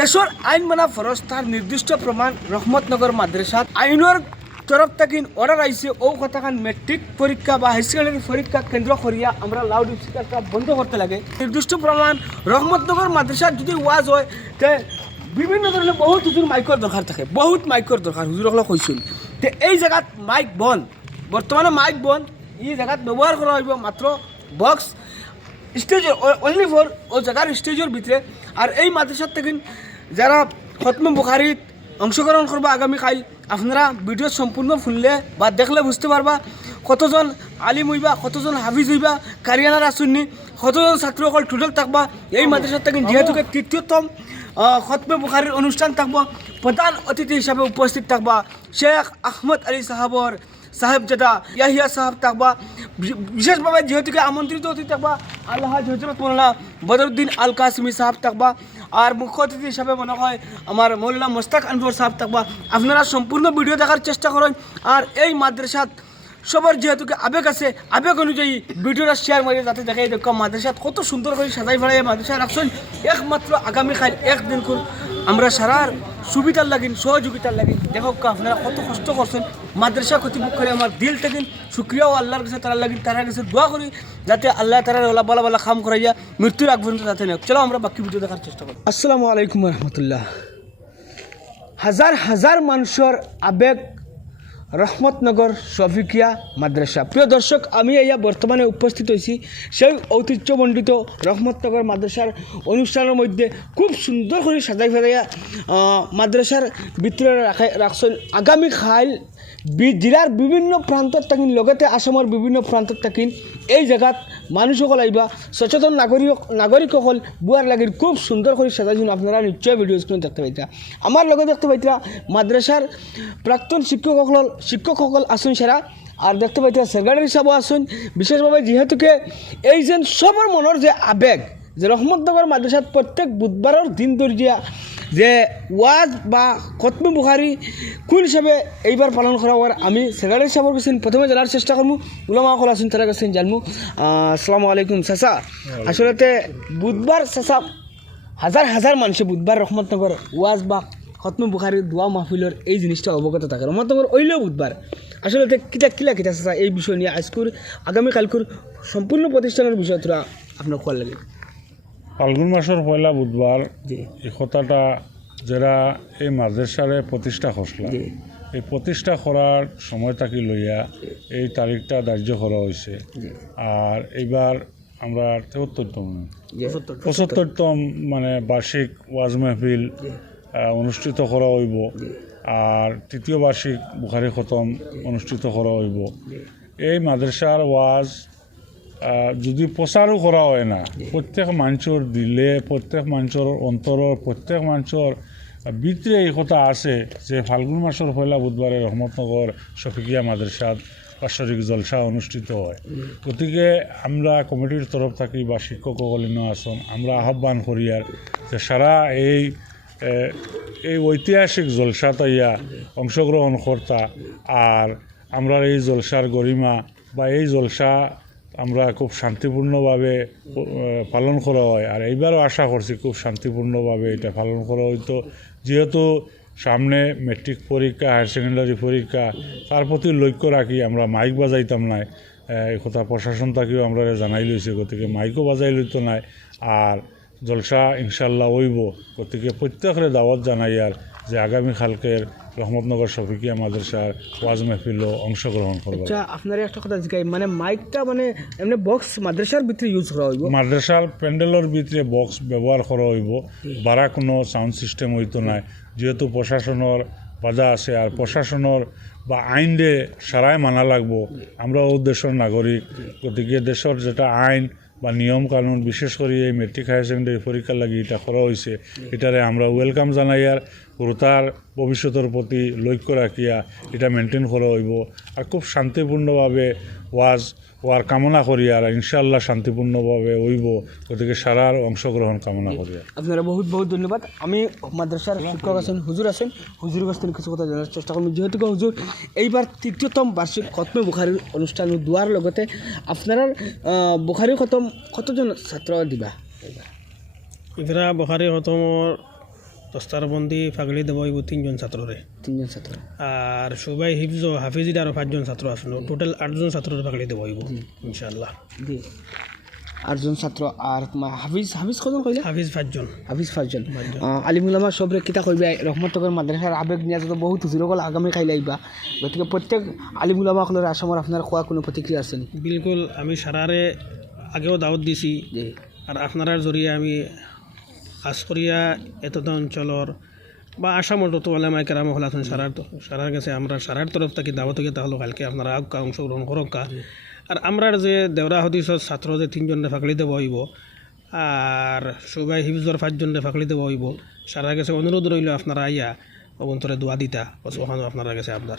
দেশের আইন মানা ফরজ তার নির্দিষ্ট প্রমাণ রহমতনগর মাদ্রাসাত আইনের তরফ থেকে অর্ডার আইছে ও কথাখান মেট্রিক পরীক্ষা বা হাই সেকেন্ডারি পরীক্ষা কেন্দ্র করিয়া আমরা লাউড স্পিকারটা বন্ধ করতে লাগে। নির্দিষ্ট প্রমাণ রহমতনগর মাদ্রাসাত যদি ওয়াজ হয় তে বিভিন্ন ধরনের বহুত হুজুর মাইকর দরকার থাকে, বহুত মাইকর দরকার হুজুরসকলক কৈছিল। তে এই জায়গাত মাইক বন্ধ, বর্তমানে মাইক বন্ধ। এই জায়গাত ব্যবহার করা হইব মাত্র বক্স স্টেজের অনলি ফর ও জায়গার স্টেজের ভিতরে। আর এই মাদ্রাসার থেকে যারা খতমে বুখারিত অংশগ্রহণ করবা আগামীকাল আপনারা ভিডিও সম্পূর্ণ শুনলে বা দেখলে বুঝতে পারবা কতজন আলিম হইবা, কতজন হাফিজ হইবা, কারিয়ানার আসুননি, কতজন ছাত্রসকল টোটাল থাকবা এই মাদ্রাসার থেকে। যেহেতু তৃতীয়তম খতমে বুখারির অনুষ্ঠান থাকবা, প্রধান অতিথি হিসাবে উপস্থিত থাকবা শেখ আহমদ আলী সাহেবজাদা ইয়াহিয়া সাহেব থাকবা। বিশেষভাবে যেহেতু আমন্ত্রিত অতিথি থাকবা আল্লাহ হজরত মৌলানা বদরুদ্দিন আল কাসিমি সাহেব থাকবা। আর মুখ্য অতিথি হিসাবে মনে হয় আমার মৌলানা মোস্তাক আনওয়ার সাহেব থাকবা। আপনারা সম্পূর্ণ ভিডিও দেখার চেষ্টা করেন। আর এই মাদ্রাসাত সবার যেহেতু আবেগ আছে, আবেগ অনুযায়ী ভিডিওটা শেয়ার করে যাতে দেখাই দেখো মাদ্রাসাত কত সুন্দর করে সাজাই ফেলাই মাদ্রাসা রাখছেন। একমাত্র আগামীকাল একদিন করে আমরা সারার সুবিধার লাগিন সহযোগিতার লাগিন দেখো আপনারা কত কষ্ট করছেন। মাদ্রাসা কর্তৃপক্ষ করে আমার দিল থেকে শুক্রিয়া ও আল্লাহর কাছে তারা লাগিন, তারা কাছে দোয়া করি যাতে আল্লাহ তারা বালা বালা কাম করাইয়া মৃত্যুর আগ পর্যন্ত যাতে নেই। চলো আমরা বাকি ভিডিও দেখার চেষ্টা করি। আসসালামু আলাইকুম রহমতুল্লাহ। হাজার হাজার মানুষের আবেগ রহমতনগর শফিকিয়া মাদ্রাসা। প্রিয় দর্শক, আমি ইয়া বর্তমানে উপস্থিত হয়েছি সেই ঐতিহ্যমণ্ডিত রহমতনগর মাদ্রাসার অনুষ্ঠানের মধ্যে। খুব সুন্দর করে সাজাই ফেলাইয়া মাদ্রাসার ভিতরে রাখছেন। আগামীকাল জেলার বিভিন্ন প্রান্তত থাকিন, লগতে আসামের বিভিন্ন প্রান্তত থাকিন এই জায়গাত মানুষসকল আইবা, সচেতন নাগরিকসকল বুয়ার লাগি খুব সুন্দর করে সাজাইছেন। আপনারা নিশ্চয় ভিডিও স্ক্রিনে দেখতে পাইতা, আমার লগে দেখতে পাইতা মাদ্রাসার প্রাক্তন শিক্ষকসকল আসুন সেরা। আর দেখতে পাইতা সেক্রেটারি সাহেবও আসুন। বিশেষভাবে যেহেতুকে এই যে সবর মনের যে আবেগ যে রহমতনগর মাদ্রাসাত প্রত্যেক বুধবারের দিন দরিয়া যে ওয়াজ বা খতমে বুখারি কোন হিসাবে এইবার পালন করা হওয়ার আমি সেক্রেটারি সাহেবের কাছে প্রথমে জানার চেষ্টা করবো। উলামাসকল আসুন তারা কাছে জানবো। আসসালামু আলাইকুম চাচা। আসলে বুধবার চাচা হাজার হাজার মানুষে বুধবার রহমতনগর ওয়াজ বা খতমে বুখারির দোয়া মাহফিলের এই জিনিসটা অবগত থাকে। রহমতনগর ওইলেও বুধবার আসলে কিলা চাচা এই বিষয় নিয়ে আজকুর আগামীকালকুর সম্পূর্ণ প্রতিষ্ঠানের বিষয় তোরা আপনার খোয়ার লাগে। ফাল্গুন মাসের পয়লা বুধবার এই কথাটা যারা এই মাদ্রাসারে প্রতিষ্ঠা করছিল এই প্রতিষ্ঠা করার সময় থাকি লইয়া এই তারিখটা ধার্য করা হয়েছে। আর এইবার আমরা ৭৫তম মানে বার্ষিক ওয়াজ মাহফিল অনুষ্ঠিত করা হইব। আর তৃতীয় বার্ষিক বুখারি খতম অনুষ্ঠিত করা হইব। এই মাদ্রাসার ওয়াজ যদি প্রচারও করা হয় না, প্রত্যেক মানুষের দিলে, প্রত্যেক মানুষের অন্তরের, প্রত্যেক মানুষের ভিতরে এই কথা আছে যে ফাল্গুন মাসের পয়লা বুধবারে রহমতনগর শফিকিয়া মাদ্রাসাত বাৎসরিক জলসা অনুষ্ঠিত হয়। গতিকে আমরা কমিটির তরফ থাকি বা শিক্ষকসকল আসন আমরা আহ্বান করি আর যে সারা এই ঐতিহাসিক জলসা তাইয়া অংশগ্রহণ কর্তা। আর আমরা এই জলসার গরিমা বা এই জলসা আমরা খুব শান্তিপূর্ণভাবে পালন করা হয়। আর এইবারও আশা করছি খুব শান্তিপূর্ণভাবে এটা পালন করা হয়তো। যেহেতু সামনে মেট্রিক পরীক্ষা, হায়ার সেকেন্ডারি পরীক্ষা, তার প্রতি লক্ষ্য রাখি আমরা মাইক বাজাইতাম নাই। এই কথা প্রশাসন তাকেও আমরা জানাই লইছে, গতিকে মাইকও বাজাই লইতো নাই। আর জলসা ইনশাল্লাহ হইব। গতিকে প্রত্যেকের দাওয়াত জানাই আর যে আগামীকালকের রহমতনগর শফিকিয়া মাদ্রাসার ওয়াজ মাহফিলও অংশগ্রহণ করবো। আচ্ছা, আপনার একটা কথা জিজ্ঞাসা, মানে মাইকটা মানে এমনি বক্স মাদ্রাসার ভিতরে ইউজ করা হইব? মাদ্রাসার প্যান্ডেলের ভিতরে বক্স ব্যবহার করা হইব, বাড়া কোনো সাউন্ড সিস্টেম হইতো নাই। যেহেতু প্রশাসনের বাধা আছে আর প্রশাসনের বা আইনে সারাই মানা লাগবো। আমরা ও দেশের নাগরিক, গতিকে দেশের যেটা আইন বা নিয়ম কানুন, বিশেষ করে এই মেট্রিক হায়ার সেকেন্ডারি পরীক্ষার লাগি এটা করা হয়েছে, এটারে আমরা ওয়েলকাম জানাই। আর শ্রোতার ভবিষ্যতের প্রতি লক্ষ্য রাখিয়া এটা মেনটেন করা হইব। আর খুব শান্তিপূর্ণভাবে ওয়াজ ওয়ার কামনা করি আর ইনশাআল্লাহ শান্তিপূর্ণভাবে হইব। গতিকে সারার অংশগ্রহণ কামনা করি। আপনারা বহুত বহুত ধন্যবাদ। আমি মাদ্রাসার শিক্ষক আছেন, হুজুর আছেন, হুজুরের কাছ থেকে কিছু কথা জানার চেষ্টা করব। যেহেতু হুজুর এইবার তৃতীয়তম বার্ষিক খতমে বুখারির অনুষ্ঠান দুয়ার লগতে আপনারা বুখারি খতম কতজন ছাত্র দিবা? এরা বুখারি খতমৰ দস্তারবন্দি ফাগলি দেব হইব 3 জন ছাত্ররে, 3 জন ছাত্র। আর সবাই হিফজ হাফিজির আরও 5 জন ছাত্র আসলো, টোটাল 8 জন ছাত্ররে ফাগলি দেব হইব ইনশাআল্লাহ। জি 8 জন ছাত্র। আর তোমার হাফিজ কজন কইলা? হাফিজ 5 জন। হাফিজ 5 জন। আলিমুলামা সবরে কিতা কইবে রহমতনগর মাদ্রাসার আবেগ নিয়ে যত বহুত হুজুরকল আগামী খাই লাইবা, গতিকে প্রত্যেক আলিমুলামা সকলের আসামর আপনার কোয়া কোনো প্রতিক্রিয়া আছে নি? বিলকুল, আমি সারারে আগেও দাওয়াত দিছি, জি আর আপনার জরিয়ে আমি খাস করিয়া এতটা অঞ্চলের বা আসামর যত ওলামায়ে কেরাম হল আছেন সারার কাছে আমরা সারার তরফ থেকে দাওয়াত হয়ে তাহলে কালকে আপনারা আগ অংশগ্রহণ করুক। আর আমরার যে দেওরা হদিসর ছাত্র যে 3 জনে ফাঁকলি দেওয়া হইব, আর সবাই হিফজর 5 জনে ফাঁকলি দেওয়া হইব, সারার কাছে অনুরোধ রইল আপনারা আইয়া অবন্তরে দোয়া দিতা, ওখানে আপনারা কাছে আপনার।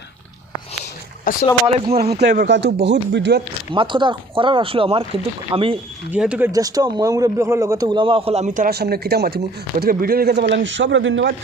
আসসালামু আলাইকুম রহমতুল্লাহি বরকাতু। বহুত ভিডিওত মাত কথা করার আসলো আমার, কিন্তু আমি যেহেতুকে জ্যেষ্ঠ ময় মুরব্বী সকলের লগতে উলামা সকল আমি তার সামনে কিতাব মাতিম, গতিকে ভিডিও দেখতে পারলাম সবরে ধন্যবাদ।